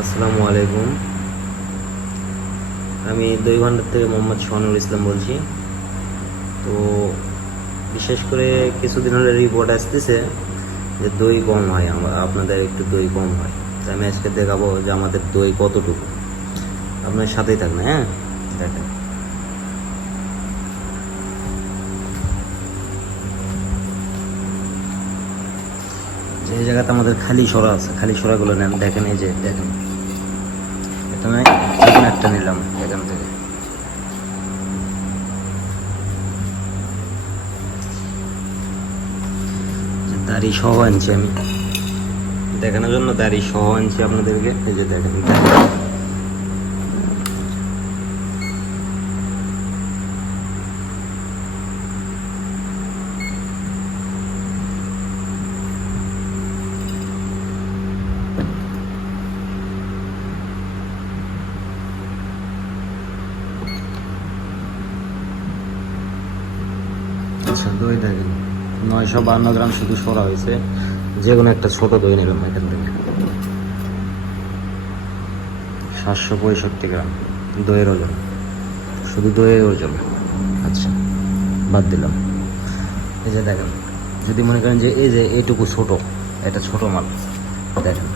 আসসালামু আলাইকুম। আমি দই ভান্ডার থেকে মোহাম্মদ সোহানুল ইসলাম বলছি। তো বিশেষ করে কিছুদিন হলে রিপোর্ট আসতেছে যে দই কম হয়, আমার আপনাদের একটু দই কম হয়। তো আমি আজকে দেখাবো যে আমাদের দই কতটুকু। আপনার সাথেই থাকবে হ্যাঁ? দেখেন। যে জায়গাতে আমাদের খালি সরা আছে, খালি সরাগুলো নেন, দেখেন এই যে, দেখেন। এখানে এখানে একটা নিলাম এখান থেকে। দাড়ি সহ আনছি আমি। দেখানোর জন্য দাড়ি সহ আনছি আপনাদেরকে, এই যে দেখেন। আচ্ছা দই দেখেন। নয়শো বান্ন গ্রাম শুধু সরা হয়েছে। যে কোনো একটা ছোট দই নিলাম এখান থেকে। সাতশো পঁয়ষট্টি গ্রাম দইয়ের ওজন। শুধু দইয়ের ওজন। আচ্ছা বাদ দিলাম। এই যে দেখেন, যদি মনে করেন যে এই যে এইটুকু ছোট, এটা ছোট মাল, দেখেন।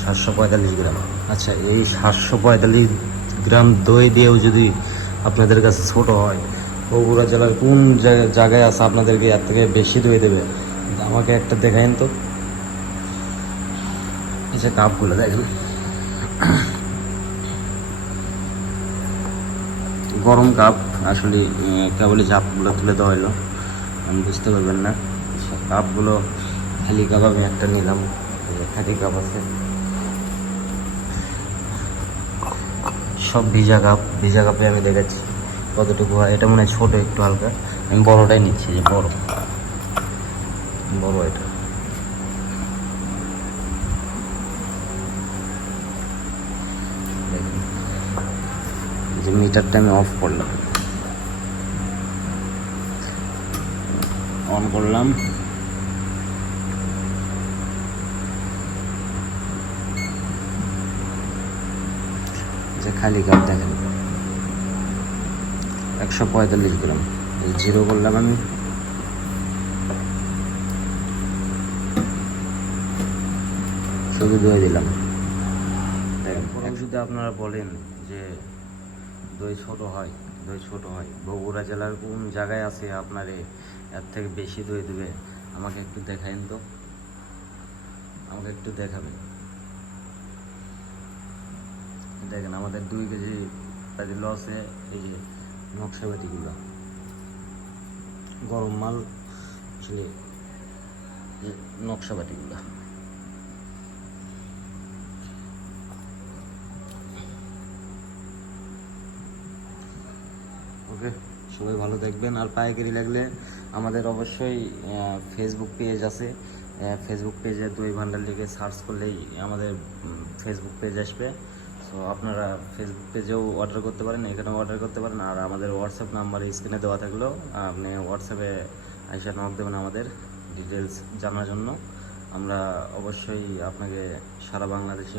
সাতশো পঁয়তাল্লিশ গ্রাম। আচ্ছা এই সাতশো পঁয়তাল্লিশ গ্রাম দই দিয়েও যদি আপনাদের কাছে ছোট হয়, বগুড়া জেলার কোন জায়গায় আছে আপনাদেরকে এর থেকে বেশি দই দেবে? আমাকে একটা দেখাইন তো। যে কাপগুলো দেখেন। গরম কাপ, আসলে কেবলই চাপগুলো তুলে দেওয়া হলো। বুঝতে পারবেন না। সব কাপগুলো খালি কাপ আমি একটা নিলাম। খালি কাপ আছে। সব ভিজা কাপ, ভিজা কাপে আমি দেখাচ্ছি কতটুকু হয়। এটা মনে হয় ছোটো, একটু হালকা। আমি বড়টাই নিচ্ছি যে বড়। বড় এটা। যে মিটারটা আমি অফ করলাম। অন করলাম। যে খালি কাপ দেখেন। একশো পঁয়তাল্লিশ গ্রাম। জিরো করলাম আমি। শুধু দই দিলাম। যদি আপনারা বলেন যে দই ছোট হয়, দই ছোট হয়। বগুড়া জেলার কোন জায়গায় আছে আপনার এর থেকে বেশি দই দেবে? আমাকে একটু দেখাইন তো। আমাকে একটু দেখাবেন। দেখেন, আমাদের দুই কেজি প্রায় লসে এই যে নকশাবাতিগুলো গরম মাল আসলে এই নকশাবাতিগুলো ওকে, সবাই ভালো দেখবেন আর পাইকারি লাগলে আমাদের অবশ্যই ফেসবুক পেজ আছে। ফেসবুক পেজে দুই ভান্ডার লিখে সার্চ করলেই আমাদের ফেসবুক পেজ আসবে। সো আপনারা ফেসবুক পেজেও অর্ডার করতে পারেন, এখানেও অর্ডার করতে পারেন, আর আমাদের হোয়াটসঅ্যাপ নাম্বার স্ক্রিনে দেওয়া থাকলেও আপনি হোয়াটসঅ্যাপে আইসা নক দেবেন আমাদের ডিটেলস জানার জন্য। আমরা অবশ্যই আপনাকে সারা বাংলাদেশে,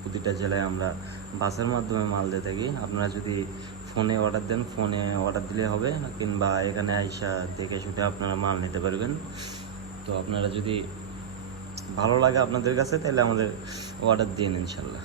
প্রতিটা জেলায় আমরা বাসের মাধ্যমে মাল দিয়ে থাকি। আপনারা যদি ফোনে অর্ডার দেন ফোনে অর্ডার দিলে হবে, কিংবা এখানে আইসা দেখে শুটে আপনারা মাল নিতে পারবেন। তো আপনারা যদি ভালো লাগে আপনাদের কাছে, তাহলে আমাদের অর্ডার দিন ইনশাল্লাহ।